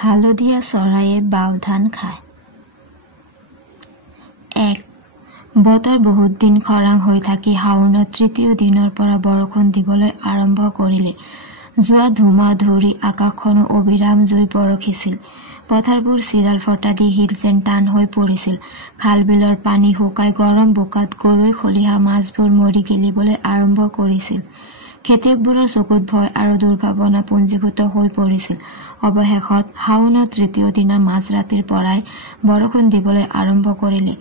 হালধীয়া চৰাইয়ে বাও ধান খায়। 1. বতৰ বহুত দিন খৰাং হৈ থাকি শাওনৰ তৃতীয় দিনৰ পৰা বৰষুণ দিবলৈ আৰম্ভ কৰিলে। যোৱা ধুমা ধৰি আকাশখনো অবিৰাম জুই বৰষিছিল। পথাৰবোৰ চিৰাল ফটা দি শিল যেন টান হৈ পৰিছিল। খাল বিলৰ পানী শুকাই গৰম বোকাত গৰৈ খলিহা মাছবোৰ মৰি গেলিবলৈ আৰম্ভ কৰিছিল। খেতিয়কবোৰৰ চকুত ভয় আৰু দুৰ্ভাৱনা পুঞ্জীভূত হৈ পৰিছিল। অৱশেষত শাওনৰ তৃতীয় দিনা মাজৰাতিৰ পৰাই বৰষুণ দিবলৈ আৰম্ভ কৰিলে।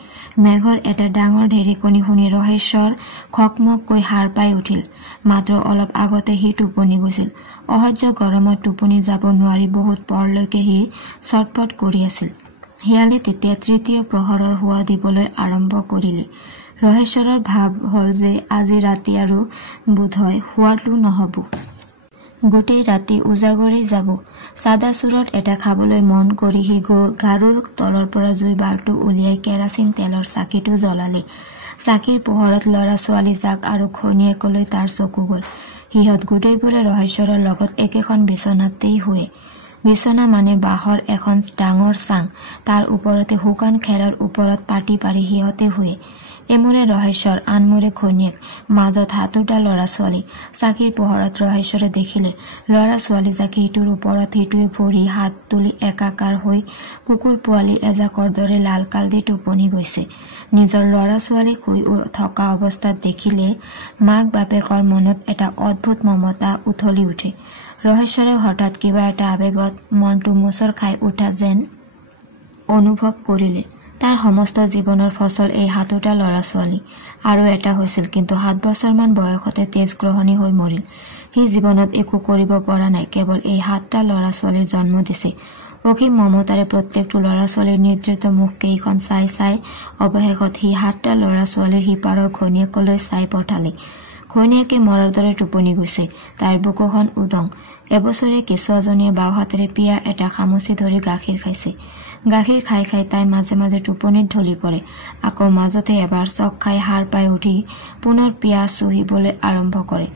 মেঘৰ এটা ডাঙৰ ঢেৰেকনি শুনি ৰহেশ্বৰ খকমককৈ সাৰ পাই উঠিল। মাত্ৰ অলপ আগতে সি টোপনি গৈছিল। অসহ্য গৰমত টোপনি যাব নোৱাৰি বহুত পৰলৈকে সি ছটপট কৰি আছিল। শিয়ালে তেতিয়া তৃতীয় প্ৰহৰৰ শোৱা দিবলৈ আৰম্ভ কৰিলে। ৰহেশ্বৰৰ ভাৱ হ'ল যে আজি ৰাতি আৰু বোধহয় শোৱাটো নহ'ব। গোটেই ৰাতি উজাগৰেই যাব। চাদাচুৰত এটা খাবলৈ মন কৰি সি গাৰুৰ তলৰ পৰা জুই বাৰটো উলিয়াই কেৰাচিন তেলৰ চাকিটো জ্বলালে। চাকিৰ পোহৰত ল'ৰা ছোৱালী জাক আৰু ঘৈণীয়েকলৈ তাৰ চকু গ'ল। সিহঁত গোটেইবোৰে ৰহেশ্বৰৰ লগত একেখন বিচনাতেই শুৱে। বিচনা মানে বাঁহৰ এখন ডাঙৰ চাং, তাৰ ওপৰতে শুকান খেৰৰ ওপৰত পাটি পাৰি সিহঁতে শুৱে। এমূৰে ৰহেশ্বৰ, আনমূৰে ঘৈণীয়েক, মাজত হাতোটা ল'ৰা ছোৱালী। চাকিৰ পোহৰত ৰহেশ্বৰে দেখিলে ল'ৰা ছোৱালী জাকি ইটোৰ ওপৰত সিটোৱে ভৰি হাত তুলি একাকাৰ হৈ কুকুৰ পোৱালি এজাকৰ দৰে লাল কাল দি টোপনি গৈছে। নিজৰ ল'ৰা ছোৱালী শুই থকা অৱস্থাত দেখিলে মাক বাপেকৰ মনত এটা অদ্ভুত মমতা উঠলি উঠে। ৰহেশ্বৰে হঠাৎ কিবা এটা আৱেগত মনটো মোচৰ খাই উঠা যেন অনুভৱ কৰিলে। তাৰ সমস্ত জীৱনৰ ফচল এই হাতোটা ল'ৰা ছোৱালী। আৰু এটা হৈছিল, কিন্তু 7 বছৰমান বয়সতে তেজ গ্ৰহণী হৈ মৰিল। সি জীৱনত একো কৰিব পৰা নাই, কেৱল এই 7টা ল'ৰা ছোৱালীৰ জন্ম দিছে। অসীম মমতাৰে প্ৰত্যেকটো ল'ৰা ছোৱালীৰ নিদ্ৰিত মুখকেইখন চাই চাই অৱশেষত সি 7টা ল'ৰা ছোৱালীৰ সিপাৰৰ ঘৈণীয়েকলৈ চাই পঠালে। ঘৈণীয়েকে মৰাৰ দৰে টোপনি গৈছে। তাইৰ বুকুখন উদং। এবছৰীয়া কেঁচুৱাজনীয়ে বাওঁ হাতেৰে পিয়া এটা খামুচি ধৰি গাখীৰ খাইছে। গাখীৰ খাই খাই তাই মাজে মাজে টোপনিত ঢলি পৰে। আকৌ মাজতে এবাৰ চক খাই সাৰ পাই উঠি পুনৰ পিয়া চুহিবলৈ আৰম্ভ কৰে।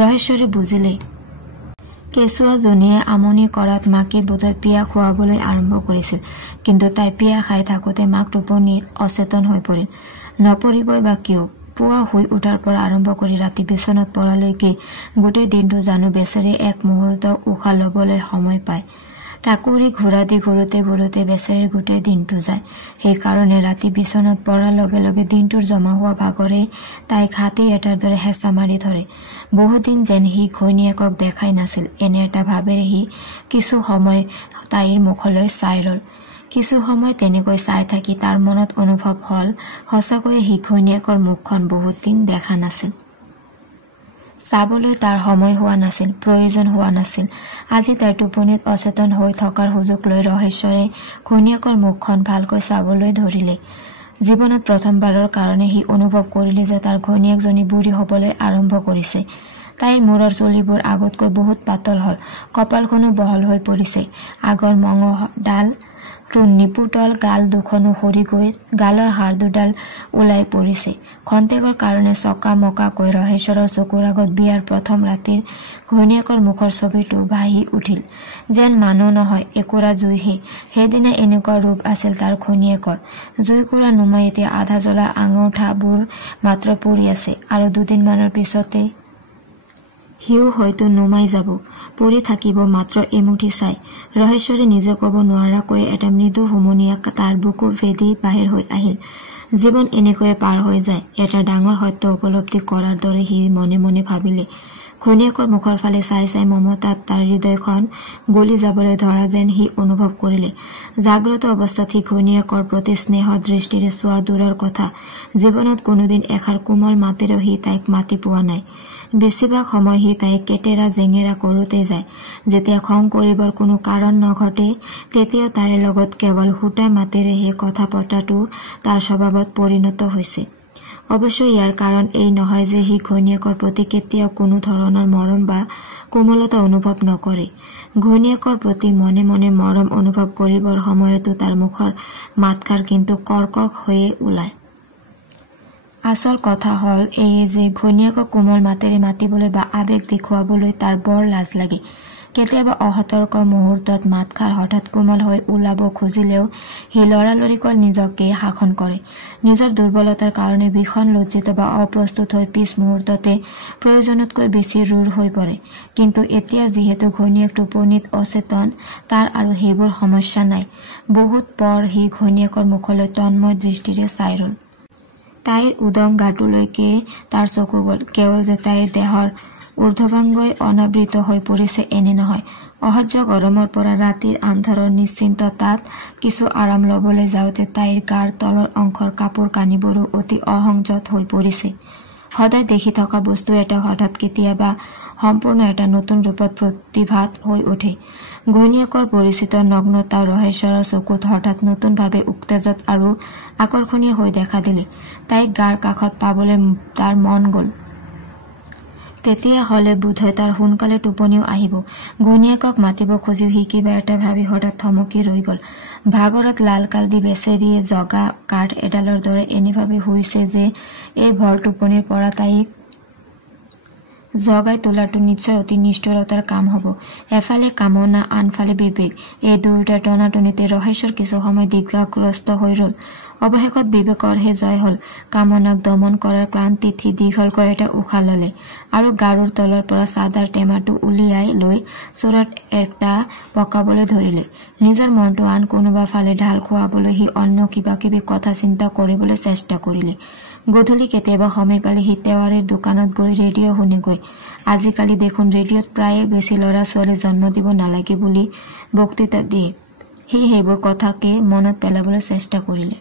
ৰহেশ্বৰে বুজিলে কেঁচুৱাজনীয়ে আমনি কৰাত মাকে বোধহয় পিয়া খুৱাবলৈ আৰম্ভ কৰিছিল। কিন্তু তাই পিয়া খাই থাকোঁতে মাক টোপনিত অচেতন হৈ পৰিল। নপৰিবই বা কিয়? পুৱা শুই উঠাৰ পৰা আৰম্ভ কৰি ৰাতি বিচনাত পৰালৈকে গোটেই দিনটো জানো বেচেৰে এক মুহূৰ্ত উশাহ ল'বলৈ সময় পায়। টাকুৰি ঘূৰা দি ঘূৰোতে ঘূৰোতে বেচেৰে গোটেই দিনটো যায়। সেইকাৰণে ৰাতি বিচনাত পৰাৰ লগে লগে দিনটোৰ জমা হোৱা ভাগৰে তাইক হাতী এটাৰ দৰে হেঁচা মাৰি ধৰে। বহুদিন যেন সি ঘৈণীয়েকক দেখাই নাছিল, এনে এটা ভাৱেৰে সি কিছু সময় তাইৰ মুখলৈ চাই ৰল। কিছু সময় তেনেকৈ চাই থাকি তাৰ মনত অনুভৱ হ'ল সঁচাকৈয়ে সি ঘৈণীয়েকৰ মুখখন বহুত দিন দেখা নাছিল। চাবলৈ তাৰ সময় হোৱা নাছিল, প্ৰয়োজন হোৱা নাছিল। আজি তাইৰ টোপনিত অচেতন হৈ থকাৰ সুযোগ লৈ ৰহেশ্বৰে ঘৈণীয়েকৰ মুখখন ভালকৈ চাবলৈ ধৰিলে। জীৱনত প্ৰথমবাৰৰ কাৰণে সি অনুভৱ কৰিলে যে তাৰ ঘৈণীয়েকজনী বুঢ়ী হ'বলৈ আৰম্ভ কৰিছে। তাইৰ মূৰৰ চুলিবোৰ আগতকৈ বহুত পাতল হ'ল, কপালখনো বহল হৈ পৰিছে। আগৰ মঙহডালটো নিপুটল, গাল দুখনো সৰি গৈ গালৰ হাড় দুডাল ওলাই পৰিছে। খন্তেকৰ কাৰণে চকা মকাকৈ ৰহেশ্বৰৰ চকুৰ আগত বিয়াৰ প্ৰথম ৰাতিৰ ঘৈণীয়েকৰ মুখৰ ছবিটো ভাহি উঠিল। যেন মানুহ নহয়, একুৰা জুইহে। সেইদিনা এনেকুৱা ৰূপ আছিল তাৰ ঘৈণীয়েকৰ। জুইকুৰা নুমাই এতিয়া আধা জ্বলা আঙুঠাবোৰ মাত্ৰ পৰি আছে, আৰু দুদিনমানৰ পিছতে সিও হয়তো নুমাই যাব, পৰি থাকিব মাত্ৰ এমুঠি ছাই। ৰহেশ্বৰে নিজে ক'ব নোৱাৰাকৈ এটা মৃদু হুমুনিয়া তাৰ বুকু ভেদি বাহিৰ হৈ আহিল। জীৱন এনেকৈয়ে পাৰ হৈ যায়। এটা ডাঙৰ সত্য উপলব্ধি কৰাৰ দৰে সি মনে মনে ভাবিলে। ঘৈণীয়েকৰ মুখৰ ফালে চাই চাই মমতাত তাৰ হৃদয়খন গলি যাবলৈ ধৰা যেন সি অনুভৱ কৰিলে। জাগ্ৰত অৱস্থাত সি ঘৈণীয়েকৰ প্ৰতি স্নেহ দৃষ্টিৰে চোৱা দূৰৰ কথা, জীৱনত কোনোদিন এষাৰ কোমল মাতেৰেও সি তাইক মাতি পোৱা নাই। বেছিভাগ সময় সি তাইক কেটেৰা জেঙেৰা কৰোঁতে যায়। যেতিয়া খং কৰিবৰ কোনো কাৰণ নঘটে, তেতিয়াও তাইৰ লগত কেৱল সুটা মাতেৰেহে কথা পতাটো তাৰ স্বভাৱত পৰিণত হৈছে। অৱশ্য ইয়াৰ কাৰণ এই নহয় যে সি ঘৈণীয়েকৰ প্ৰতি কেতিয়াও কোনো ধৰণৰ মৰম বা কোমলতা অনুভৱ নকৰে। ঘৈণীয়েকৰ প্ৰতি মনে মনে মৰম অনুভৱ কৰিবৰ সময়তো তাৰ মুখৰ মাতষাৰ কিন্তু কৰ্কশ হৈয়ে ওলায়। আচল কথা হ'ল এই যে ঘৈণীয়েকক কোমল মাতেৰে মাতিবলৈ বা আৱেগ দেখুৱাবলৈ তাৰ বৰ লাজ লাগে। কেতিয়াবা অসতৰ্ক মুহূৰ্তত মাতষাৰ হঠাৎ কোমল হৈ ওলাব খুজিলেও সি লৰালৰিকৈ নিজকে শাসন কৰে। নিজৰ দুৰ্বলতাৰ কাৰণে ভীষণ লজ্জিত বা অপ্ৰস্তুত হৈ পিছ মুহূৰ্ততে প্ৰয়োজনতকৈ বেছি ৰুৰ হৈ পৰে। কিন্তু এতিয়া যিহেতু ঘৈণীয়েক টোপনিত অচেতন, তাৰ আৰু সেইবোৰ সমস্যা নাই। বহুত পৰ সি ঘৈণীয়েকৰ মুখলৈ তন্ময় দৃষ্টিৰে চাই ৰল। তাইৰ উদং গাটোলৈকে তাৰ চকু গল। কেৱল যে তাইৰ দেহৰ ঊৰ্ধ্বভাংগই অনাবৃত হৈ পৰিছে এনে নহয়। অসহ্য গৰমৰ পৰা ৰাতিৰ আন্ধাৰৰ নিশ্চিন্ততাত কিছু আৰাম লবলৈ যাওঁতে তাইৰ গাৰ তলৰ অংশৰ কাপোৰ কানিবোৰো অতি অসংযত হৈ পৰিছে। সদায় দেখি থকা বস্তু এটা হঠাৎ কেতিয়াবা সম্পূৰ্ণ এটা নতুন ৰূপত প্ৰতিভাত হৈ উঠে। ঘৈণীয়েকৰ পৰিচিত নগ্নতা ৰহেশ্বৰৰ চকুত হঠাৎ নতুনভাৱে উত্তেজক আৰু আকৰ্ষণীয় হৈ দেখা দিলে। তাইক গাৰ কাষত পাবলৈ তাৰ মন গল। তেতিয়া হলে বোধহয় তাৰ সোনকালে টোপনিও আহিব। ঘৈণীয়েকক মাতিব খুজিও সি কিবা এটা ভাবি হঠাৎ থমকি ৰৈ গল। ভাগৰত লাল কাল দি বেচেৰিয়ে জগা কাঠ এডালৰ দৰে এনেভাৱে শুইছে যে এই ভৰ টোপনিৰ পৰা তাইক জগাই তোলাটো নিশ্চয় অতি নিষ্ঠুৰতাৰ কাম হব। এফালে কামনা, আনফালে বিবেক, এই দুয়োটাৰ টনাটনিতে ৰহেশ্বৰ কিছু সময় দিগ্ভাগ্ৰস্ত হৈ ৰল। অৱশেষত বিবেকৰহে জয় হল। কামনাক দমন কৰাৰ ক্লান্তিত সি দীঘলকৈ এটা উশাহ ললে আৰু গাৰুৰ তলৰ পৰা চাদাৰ টেমাটো উলিয়াই লৈ চোৰত এটা পকাবলৈ ধৰিলে। নিজৰ মনটো আন কোনোবা ফালে ঢাল খুৱাবলৈ সি অন্য কিবা কিবি কথা চিন্তা কৰিবলৈ চেষ্টা কৰিলে। গধূলি কেতিয়াবা সময় পালে সি তেওৱাৰীৰ দোকানত গৈ ৰেডিঅ' শুনেগৈ। আজিকালি দেখোন ৰেডিঅ'ত প্ৰায়ে বেছি ল'ৰা ছোৱালী জন্ম দিব নালাগে বুলি বক্তৃতা দিয়ে। সি সেইবোৰ কথাকে মনত পেলাবলৈ চেষ্টা কৰিলে।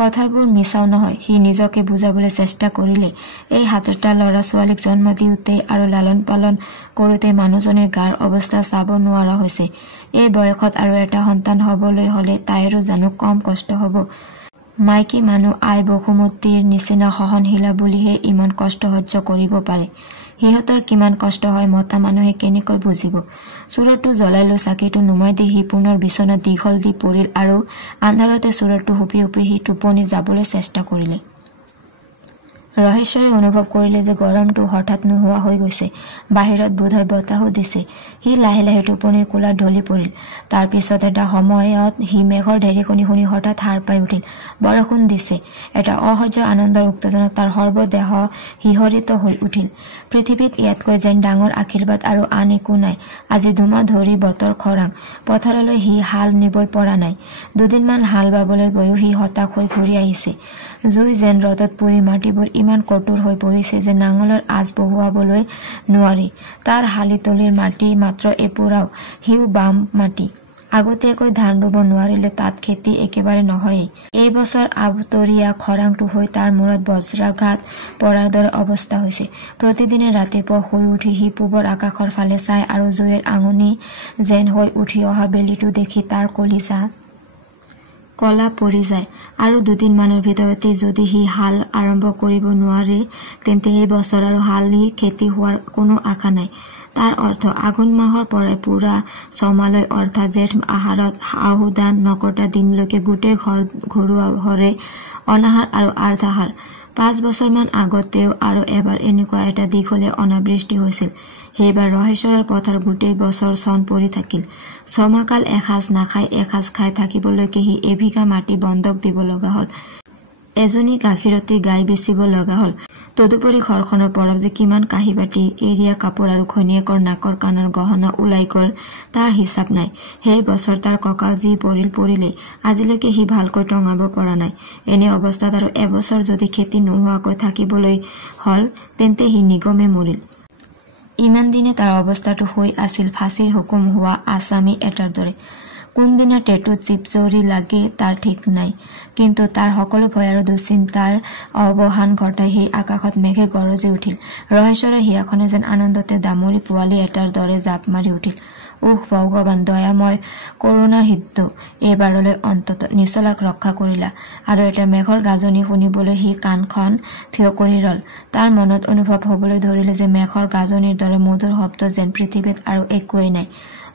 কথাবোৰ মিছাও নহয়। সি নিজকে বুজাবলৈ চেষ্টা কৰিলে এই ৭টা ল'ৰা ছোৱালীক জন্ম দিওঁতে আৰু লালন পালন কৰোঁতে মানুহজনে গাৰ অৱস্থা চাব নোৱাৰা হৈছে। এই বয়সত আৰু এটা সন্তান হবলৈ হলে তাইৰো জানো কম কষ্ট হব? মাইকী মানুহ আই বসুমতীৰ নিচিনা সহনশীলা বুলিহে ইমান কষ্ট সহ্য কৰিব পাৰে। সিহঁতৰ কিমান কষ্ট হয় মতা মানুহে কেনেকৈ বুজিব? চোৰটো জ্বলাই লৈ চাকিটো নুমাই দি সি পুনৰ বিচনাত দীঘল দি পৰিল আৰু আন্ধাৰতে চোৰটো হুপি হুপি সি টোপনি যাবলৈ চেষ্টা কৰিলে। ৰহেশ্বৰে অনুভৱ কৰিলে যে গৰমটো হঠাৎ নোহোৱা হৈ গৈছে। বাহিৰত বোধহয় বতাহো দিছে। সি লাহে লাহে টোপনিৰ কোলাত ঢলি পৰিল। তাৰ পিছত এটা সময়ত সি মেঘৰ ঢেৰেকনি শুনি হঠাৎ সাৰ পাই উঠিল। বৰষুণ দিছে। এটা অসহ্য আনন্দৰ উত্তেজনাত তাৰ সৰ্বদেহ শিহৰিত হৈ উঠিল। পৃথিৱীত ইয়াতকৈ যেন ডাঙৰ আশীৰ্বাদ আৰু আন একো নাই। আজি ধুমা ধৰি বতৰ খৰাং। পথাৰলৈ সি হাল নিবই পৰা নাই। দুদিনমান হাল বাবলৈ গৈও সি হতাশ হৈ ঘূৰি আহিছে। জুই যেন ৰদত পুৰি মাটিবোৰ ইমান কঠোৰ হৈ পৰিছে যে নাঙলৰ আঁচ বহুৱাবলৈ নোৱাৰি। তাৰ শালীতলিৰ মাটি মাত্ৰ এপুৰাও, সিও বাম মাটি। আগতীয়াকৈ ধান ৰুব নোৱাৰিলে তাত খেতি একেবাৰে নহয়েই। এই বছৰ আবতৰীয়া খৰাংটো হৈ তাৰ মূৰত বজ্ৰাঘাত পৰাৰ দৰে অৱস্থা হৈছে। প্ৰতিদিনে ৰাতিপুৱা শুই উঠি সি পূবৰ আকাশৰ ফালে চাই আৰু জুইৰ আঙুনি যেন হৈ উঠি অহা বেলিটো দেখি তাৰ কলিজা কলা পৰি যায়। আৰু দুদিনমানৰ ভিতৰতে যদি সি হাল আৰম্ভ কৰিব নোৱাৰে তেন্তে এই বছৰ আৰু হালি খেতি হোৱাৰ কোনো আশা নাই। তাৰ অৰ্থ আঘোণ মাহৰ পৰাই পুৰা ছমালৈ অৰ্থাৎ জেঠ আহাৰত আহুদান নকটা দিনলৈকে গোটেই ঘৰুৱা ঘৰে অনাহাৰ আৰু আৰ্ধাহাৰ। ৫ বছৰমান আগতেও আৰু এবাৰ এনেকুৱা এটা দীঘলীয়া অনাবৃষ্টি হৈছিল। সেইবাৰ ৰহেশ্বৰৰ পথাৰ গোটেই বছৰ চন পৰি থাকিল। ছমাকাল এসাঁজ নাখাই এসাঁজ খাই থাকিবলৈকে সি এবিঘা মাটি বন্ধক দিব লগা হল। এজনী গাখীৰতী গাই বেচিব লগা হল। তদুপৰি ঘৰখনৰ পৰা যে কিমান কাঁহী বাটি, এৰিয়া কাপোৰ আৰু ঘৈণীয়েকৰ নাকৰ কাণৰ গহনা ওলাই গল তাৰ হিচাপ নাই। সেই বছৰ তাৰ কঁকাল যি পৰিলেই আজিলৈকে সি ভালকৈ টঙাব পৰা নাই। এনে অৱস্থাত আৰু এবছৰ যদি খেতি নোহোৱাকৈ থাকিবলৈ হল তেন্তে সি নিগমে মৰিল। ইমান দিনে তাৰ অৱস্থাটো হৈ আছিল ফাঁচীৰ হুকুম হোৱা আছামী এটাৰ দৰে। কোনদিনা টেটুত চিপজৰি লাগে তাৰ ঠিক নাই। কিন্তু তাৰ সকলো ভয় আৰু দুশ্চিন্তাৰ অৱসান ঘটাই সেই আকাশত মেঘে গৰজি উঠিল। ৰহেশ্বৰৰ হিয়াখনে যেন আনন্দতে দামৰি পোৱালি এটাৰ দৰে জাপ মাৰি উঠিল। উহ ভগৱান, দয়াময় কৰোণাহৃদ্য, এইবাৰলৈ অন্তত নিচলাক ৰক্ষা কৰিলা। আৰু এটা মেঘৰ গাজনি শুনিবলৈ সি কাণখন থিয় কৰি ৰল। তাৰ মনত অনুভৱ হবলৈ ধৰিলে যে মেঘৰ গাজনিৰ দৰে মধুৰ শব্দ যেন পৃথিৱীত আৰু একোৱেই নাই।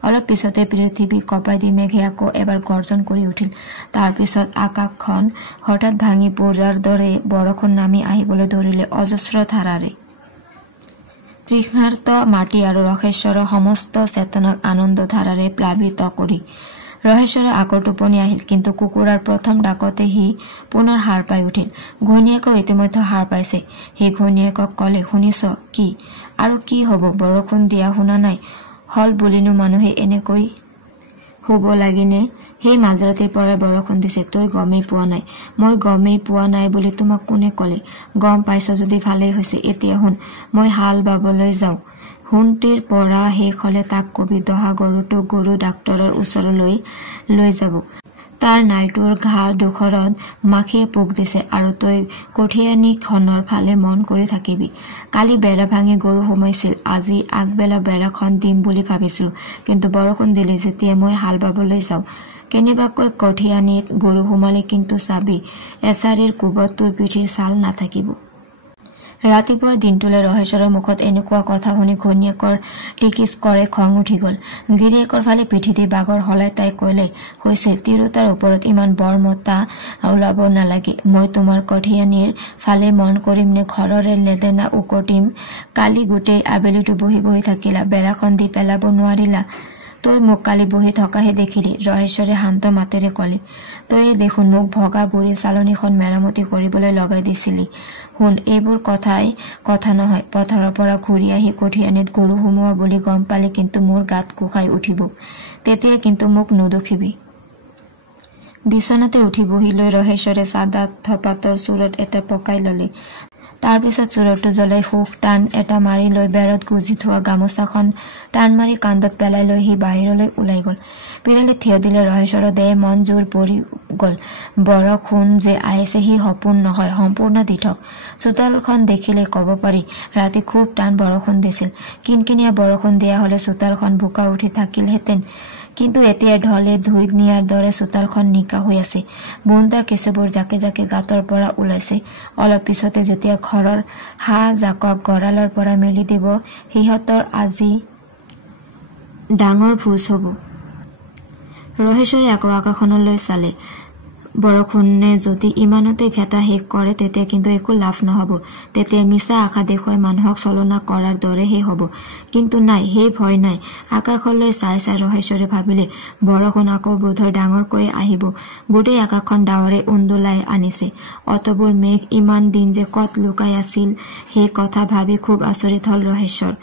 অলপ পিছতে পৃথিৱী কঁপাই দি মেঘে আকৌ এবাৰ গৰ্জন কৰি উঠিল। তাৰ পিছত আকাশখন হঠাৎ ভাঙি পৰাৰ দৰে বৰষুণ নামি আহিবলৈ ধৰিলে অজস্ৰ ধাৰাৰে। তৃষ্ণাৰ্ত মাটি আৰু ৰহেশ্বৰৰ সমস্ত চেতনাক আনন্দ ধাৰাৰে প্লাবিত কৰি ৰহেশ্বৰৰ আকৌ টোপনি আহিল। কিন্তু কুকুৰাৰ প্ৰথম ডাকতে সি পুনৰ সাৰ পাই উঠিল। ঘৈণীয়েকক ইতিমধ্যে সাৰ পাইছে। সেই ঘৈণীয়েকক কলে, শুনিছ কি? আৰু কি হব? বৰষুণ দিয়া শুনা নাই? হল বুলিনো মানুহে এনেকৈ শুব লাগিনে? সেই মাজৰাতিৰ পৰাই বৰষুণ দিছে, তই গমেই পোৱা নাই। মই গমেই পোৱা নাই বুলি তোমাক কোনে কলে? গম পাইছ যদি ভালেই হৈছে। এতিয়া শুন, মই হাল বাবলৈ যাওঁ। সোণটিৰ পৰা শেষ হলে তাক কবি দহা গৰুটোক গৰু ডাক্তৰৰ ওচৰলৈ লৈ যাব। তাৰ নাইটোৰ ঘাঁ দুখৰত মাখিয়ে পোক দিছে আৰু তই কঠীয়ানি খনৰ ফালে মন কৰি থাকিবি। কালি বেৰা ভাঙি গৰু সোমাইছিল, আজি আগবেলা বেৰাখন দিম বুলি ভাবিছিলো, কিন্তু বৰষুণ দিলে যেতিয়া মই হাল বাবলৈ যাওঁ। কেনেবাকৈ কঠীয়ানিত গৰু সোমালে কিন্তু চাবি এচাৰিৰ কোবত তোৰ পিঠিৰ ছাল নাথাকিব। ৰাতিপুৱা দিনটোলৈ ৰহেশ্বৰৰ মুখত এনেকুৱা কথা শুনি ঘৈণীয়েকৰ টিকিচ কৰে খং উঠি গল। গিৰিয়েকৰ ফালে পিঠি দি বাগৰ হলাই তাই কলে, হৈছে তিৰোতাৰ ওপৰত ইমান বৰ মতা ওলাব নালাগে। মই তোমাৰ কঠীয়ানিৰ ফালে মন কৰিম নে ঘৰৰে লেদেনা উকটিম? কালি গোটেই আবেলিটো বহি বহি থাকিলা, বেৰাখন দি পেলাব নোৱাৰিলা? তই মোক কালি বহি থকাহে দেখিলি। ৰহেশ্বৰে শান্ত মাতেৰে কলে, তয়ে দেখোন মোক ভগা গুৰি চালনীখন মেৰামতি কৰিবলৈ লগাই দিছিলি। শুন, এইবোৰ কথা নহয়। পথাৰৰ পৰা ঘূৰি আহি কঠীয়ানিত গৰু সোমোৱা বুলি গম পালে কিন্তু মোৰ গাত কোখাই উঠিব। তেতিয়া কিন্তু মোক নুদুখিবি। বিচনাতে উঠি বহি লৈ ৰহেশ্বৰে চাদা থপাতৰ চূৰত এটা পকাই ললে। তাৰ পিছত চূৰটো জ্বলাই সুখ টান এটা মাৰি লৈ বেৰত গুজি থোৱা গামোচাখন টান মাৰি কান্ধত পেলাই লৈ সি বাহিৰলৈ ওলাই গল। পিৰালিত থিয় দিলে ৰহেশ্বৰৰ দেহ মন জোৰ পৰি গল। বৰষুণ যে আহিছে সি সপোন নহয়, সম্পূৰ্ণ দিঠক। চোতালখন দেখিলে কব পাৰি ৰাতি খুব টান বৰষুণ দিছিল। কিনকিনীয়া বৰষুণ দিয়া হলে চোতালখন বোকা উঠি থাকিলহেঁতেন, কিন্তু এতিয়া ঢলে ধুই নিয়াৰ দৰে চোতালখন নিকা হৈ আছে। বুন্দা কেঁচুবোৰ জাকে জাকে গাঁতৰ পৰা ওলাইছে। অলপ পিছতে যেতিয়া ঘৰৰ হাঁহ জাকক গঁৰালৰ পৰা মেলি দিব, সিহঁতৰ আজি ডাঙৰ ভোজ হব। ৰহেশ্বৰে আকৌ আকাশখনলৈ চালে। বৰষুণে যদি ইমানতে ঘেটা শেষ কৰে তেতিয়া কিন্তু একো লাভ নহব। তেতিয়া মিছা আশা দেখুৱাই মানুহক চলনা কৰাৰ দৰেহে হব। কিন্তু নাই, সেই ভয় নাই। আকাশলৈ চাই চাই ৰহেশ্বৰে ভাবিলে, বৰষুণ আকৌ বোধহয় ডাঙৰকৈ আহিব। গোটেই আকাশখন ডাৱৰে উন্দোলাই আনিছে। অতবোৰ মেঘ ইমান দিন যে কত লুকাই আছিল সেই কথা ভাবি খুব আচৰিত হল ৰহেশ্বৰ।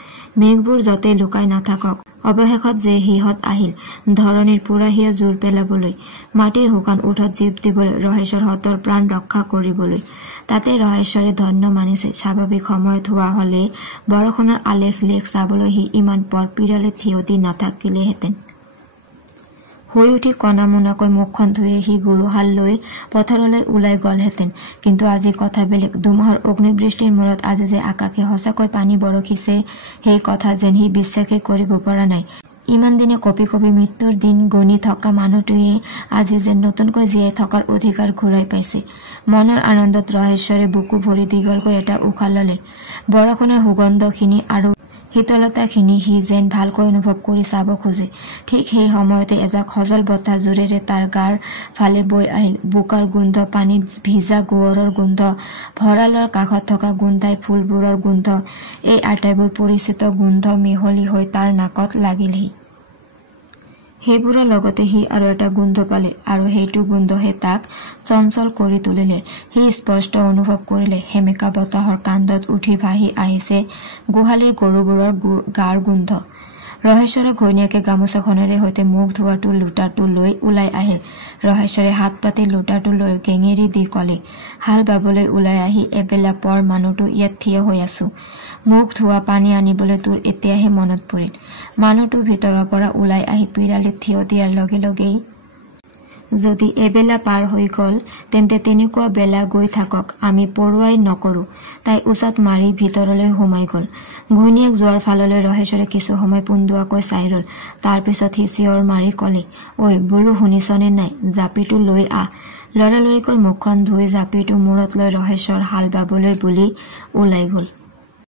মেঘবোৰ যতে লুকাই নাথাকক, অৱশেষত যে সিহঁত আহিল ধৰণীৰ পুৰাহিয়া জোৰ পেলাবলৈ, মাটিৰ শুকান উঠত জীপ দিবলৈ, ৰহেশ্বৰ হতৰ প্ৰাণ ৰক্ষা কৰিবলৈ। তাতে ৰহেশ্বৰে ধন্য মানিছে। স্বাভাৱিক সময়ত হোৱা হলে বৰষুণৰ আলেখ লেখ চাবলৈ সি ইমান পৰ পিৰালে থিয় দি নাথাকিলেহেঁতেন। শুই উঠি কণা মোনাকৈ মুখখন ধুয়ে সি গৰুহাল লৈ পথাৰলৈ ওলাই গলহেঁতেন। কিন্তু আজি কথা বেলেগ। দুমাহৰ অগ্নিবৃষ্টিৰ মূৰত আজি যে আকাশে সঁচাকৈ পানী বৰষিছে সেই কথা যেন সি বিশ্বাসেই কৰিব পৰা নাই। ইমান দিনে কপি কপি মৃত্যুৰ দিন গণি থকা মানুহটোৱে আজি যেন নতুনকৈ জীয়াই থকাৰ অধিকাৰ ঘূৰাই পাইছে। মনৰ আনন্দত ৰহেশ্বৰে বুকু ভৰি দীঘলকৈ এটা উশাহ ললে। বৰষুণৰ সুগন্ধখিনি আৰু শীতলতাখিনি সি যেন ভালকৈ অনুভৱ কৰি চাব খোজে। ঠিক সেই সময়তে এজাক সজল বতাহ জোৰেৰে তাৰ গাৰ ফালে বৈ আহিল। বোকাৰ গোন্ধ, পানীত ভিজা গোৱৰৰ গোন্ধ, ভঁৰালৰ কাষত থকা গোন্ধাই ফুলবোৰৰ গোন্ধ, এই আটাইবোৰ পৰিচিত গোন্ধ মিহলি হৈ তাৰ নাকত লাগিলহি। সেইবোৰৰ লগতে সি আৰু এটা গোন্ধ পালে, আৰু সেইটো গোন্ধহে তাক চঞ্চল কৰি তুলিলে। সি স্পষ্ট অনুভৱ কৰিলে সেমেকা বতাহৰ কান্ধত উঠি ভাহি আহিছে গোহালিৰ গৰুবোৰৰ গাৰ গোন্ধ। ৰহেশ্বৰৰ ঘৈণীয়েকে গামোচাখনেৰে সৈতে মুখ ধোৱাটো লোটাটো লৈ ওলাই আহিল। ৰহেশ্বৰে হাত পাতি লোটাটো লৈ গেঙেৰি দি কলে, হাল বাবলৈ ওলাই আহি এবেলা পৰ মানুহটো ইয়াত থিয় হৈ আছো। মুখ ধোৱা পানী আনিবলৈ তোৰ এতিয়াহে মনত পৰিল। মানুহটো ভিতৰৰ পৰা ওলাই আহি পিৰালিত থিয় দিয়াৰ লগে লগেই যদি এবেলা পাৰ হৈ গল তেন্তে তেনেকুৱা বেলা গৈ থাকক, আমি পৰুৱাই নকৰো। তাই উচাত মাৰি ভিতৰলৈ সোমাই গল। ঘৈণীয়েক যোৱাৰ ফাললৈ ৰহেশ্বৰে কিছু সময় পোন্দুৱাকৈ চাই ৰল। তাৰ পিছত সি চিঞৰ মাৰি কলে, ঐ বুঢ়ো, শুনিছনে নাই? জাপিটো লৈ আহ। লৰালৰিকৈ মুখখন ধুই জাপিটো মূৰত লৈ ৰহেশ্বৰ হাল বাবলৈ বুলি ওলাই গল।